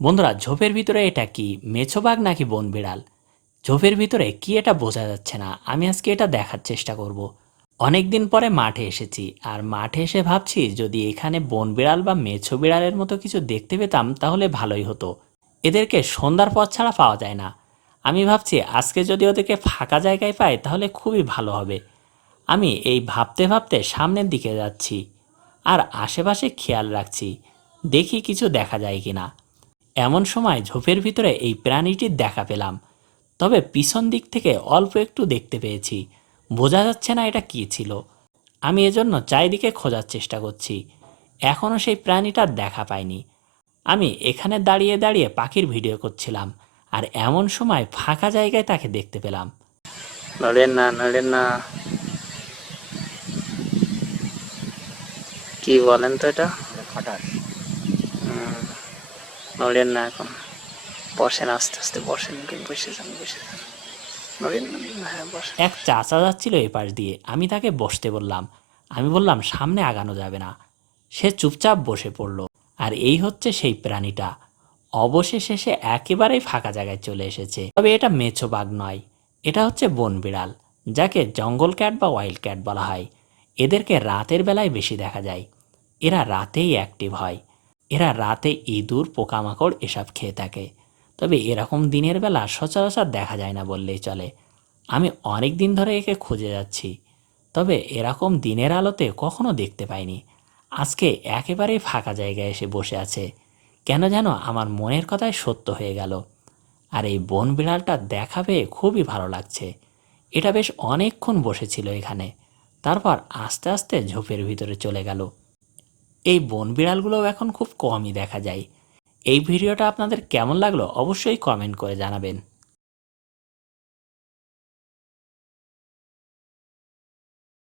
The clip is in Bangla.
বন্ধুরা, ঝোপের ভিতরে এটা কি মেছোবাগ নাকি বন বিড়াল? ঝোপের ভিতরে কি এটা বোঝা যাচ্ছে না, আমি আজকে এটা দেখার চেষ্টা করব। অনেক দিন পরে মাঠে এসেছি, আর মাঠে এসে ভাবছি যদি এখানে বন বিড়াল বা মেছো বিড়ালের মতো কিছু দেখতে পেতাম তাহলে ভালোই হতো। এদেরকে সন্ধ্যার পর ছাড়া পাওয়া যায় না। আমি ভাবছি আজকে যদি ওদেরকে ফাঁকা জায়গায় পাই তাহলে খুবই ভালো হবে। আমি এই ভাবতে ভাবতে সামনের দিকে যাচ্ছি, আর আশেপাশে খেয়াল রাখছি, দেখি কিছু দেখা যায় কিনা। এমন সময় ঝোপের ভিতরে এই প্রাণীটির দেখা পেলাম। তবে পিছন দিক থেকে অল্প একটু দেখতে পেয়েছি। বোঝা যাচ্ছে না এটা কী ছিল। আমি এজন্য চারিদিকে খোঁজার চেষ্টা করছি। এখনও সেই প্রাণীটার দেখা পাইনি। আমি এখানে দাঁড়িয়ে দাঁড়িয়ে পাখির ভিডিও করছিলাম আর এমন সময় ফাঁকা জায়গায় তাকে দেখতে পেলাম। নড়েন না নড়েন না। কি বলেন তো এটা? হুম, নড়েন না এখন। বসেন, আস্তে আস্তে বসেন বসে যান বসে যান। হ্যাঁ এক চাচা যাচ্ছিল এ পাশ দিয়ে। আমি তাকে বসতে বললাম। আমি বললাম, সামনে আগানো যাবে না। সে চুপচাপ বসে পড়ল। আর এই হচ্ছে সেই প্রাণীটা। অবশেষে সে একেবারেই ফাঁকা জায়গায় চলে এসেছে। তবে এটা মেছো বাঘ নয়। এটা হচ্ছে বন বিড়াল, যাকে জঙ্গল ক্যাট বা ওয়াইল্ড ক্যাট বলা হয়। এদেরকে রাতের বেলায় বেশি দেখা যায়। এরা রাতেই অ্যাক্টিভ হয়। এরা রাতে ইঁদুর, পোকামাকড় এসব খেয়ে থাকে। তবে এরকম দিনের বেলা সচরাচর দেখা যায় না বললেই চলে। আমি অনেক দিন ধরে একে খুঁজে যাচ্ছি। তবে এরকম দিনের আলোতে কখনো দেখতে পাইনি। আজকে একেবারেই ফাঁকা জায়গায় এসে বসে আছে। কেন যেন আমার মনের কথাই সত্য হয়ে গেল। আর এই বন বিড়ালটা দেখা পেয়ে খুবই ভালো লাগছে। এটা বেশ অনেকক্ষণ বসেছিল এখানে। তারপর আস্তে আস্তে ঝোপের ভিতরে চলে গেল। এই বন বিড়ালগুলোও এখন খুব কমই দেখা যায়। এই ভিডিওটা আপনাদের কেমন লাগল অবশ্যই কমেন্ট করে জানাবেন।